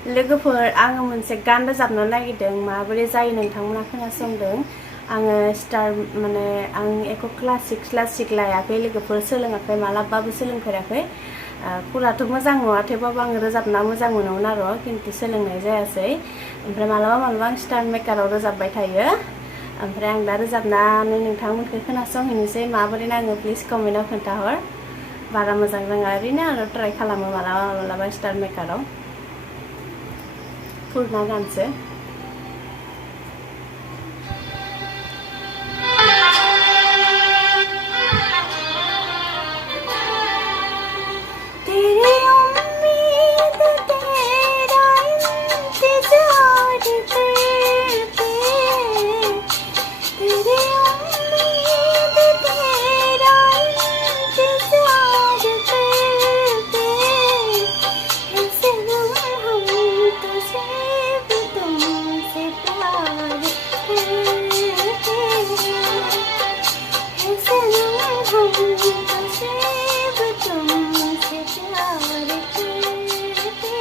लोगोफोर आङो मोनसे गान रोजाबनो नागिरदों माबोरै जायो नोंथांमोना खोनासंदों आङो माने आं एख' क्लासिक लायाखै लोगोफोर सोलोङाखै मालाबाबो सोलोंफेराखै खुराथ' मोजां नङा थेवबाबो आं रोजाबना मोजां मोनोमोन आरो खिन्थु सोलोंनाय जायासै ओमफ्राय मालाबा आं स्टार मेकाराव रोजाबबाय थायो ओमफ्राय आं दा रोजाबनानै नोंथांमोनखौ खोनासंहैनोसै माबोरै नाङो प्लिज कमेन्टआव खोन्थाहर बारा मोजां रोङा ओरैनो आरो ट्राइ खालामो मालाबा स्टार मेकाराव पूर्णा गानसे तेरी उम्मीद तेरा इंतजार करते तेरी उम्मीद तेरा इंतजार करते है सनम हम तो सिर्फ तुमसे प्यार करते है सनम हम तो सिर्फ तुमसे प्यार करते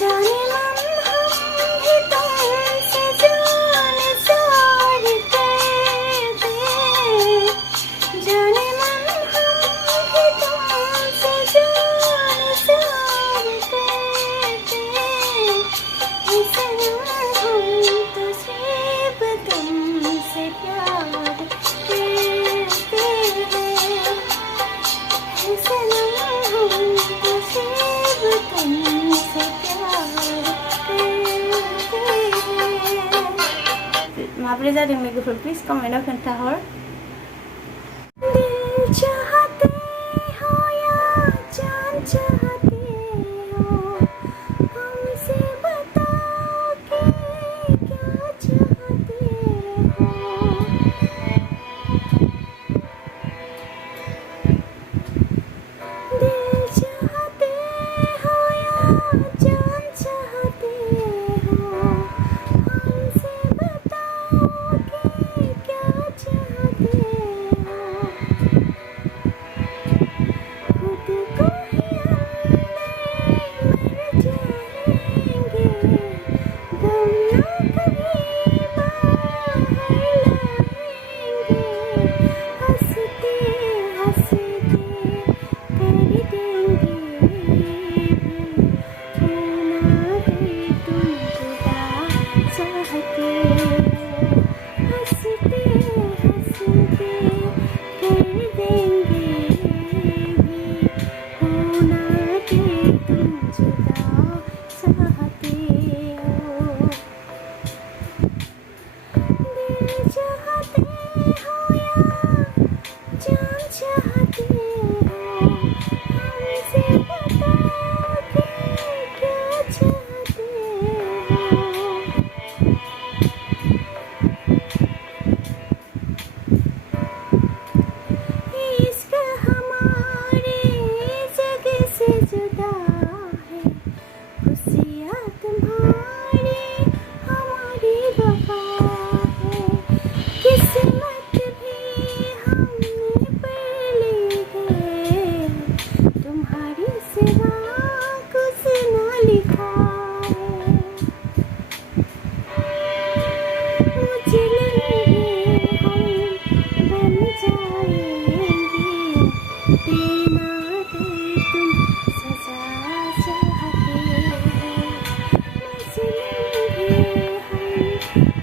जाने मन हम भी तुमसे जान सार करते जाने मन हम भी तुमसे जान सार करते है सनम हम तो सिर्फ तुमसे प्यार करते है सनम हम तो सिर्फ तुमसे प्यार करते माबोरै जादों लोगोफोर प्लिज कमेन्टआव खोन्थाहर दिल चाहते हो या जान चाहते हो हमसे बताओ कि क्या चाहते हो दिल चाहते हो या जान चाहते हो हमसे बताओ कि क्या चाहते हो खुद को ही अंदर मर जाएंगे गम ना कभी बाहर लाएंगे हंसते हंसते कर देंगे होना है तुम जुदा चाहते हंसते हंसते कर देंगे होना है तुम जुदा चाहते हो दिल चाहते हो या जान चाहते हो हमसे बताओ कि क्या चाहते हो इश्क हमारे जगह से जुदा है खुशियाँ तुम्हारी हमारी वफा है किस्मत भी हमने पढ़ ली है तुम्हारी सिवा कुछ ना लिखा है मुझे लगे हम बन जाएंगे देना है तुम सजा चाहते हो मुझे लगे हम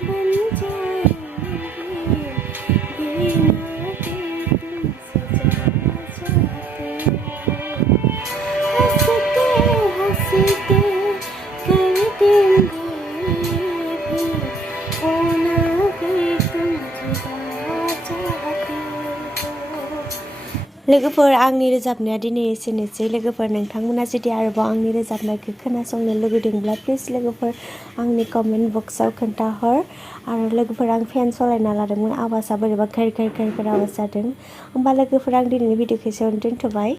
बन जाएंगे देना है तुम सजा चाहते हो हंसते हंसते कर देंगे भी होना है तुम जुदा चाहते हो लोगोफोर आंनि रोजाबनाया दिनै एसेनोसै लोगोफोर नोंथांमोना जुदि आरोबाव आंनि रोजाबनायखौ खोनासंनो लुगैदोंब्ला प्लिज लोगोफोर आंनि कमेन्ट बक्सआव खोन्थाहर आरो लोगोफोर आं फेन सालायना लादोंमोन आवाजआ बोरैबा खेर खेर आवाज जादों होमबा लोगोफोर आं दिनैनि भिडिअखौ एसेयावनो दोनथ'बाय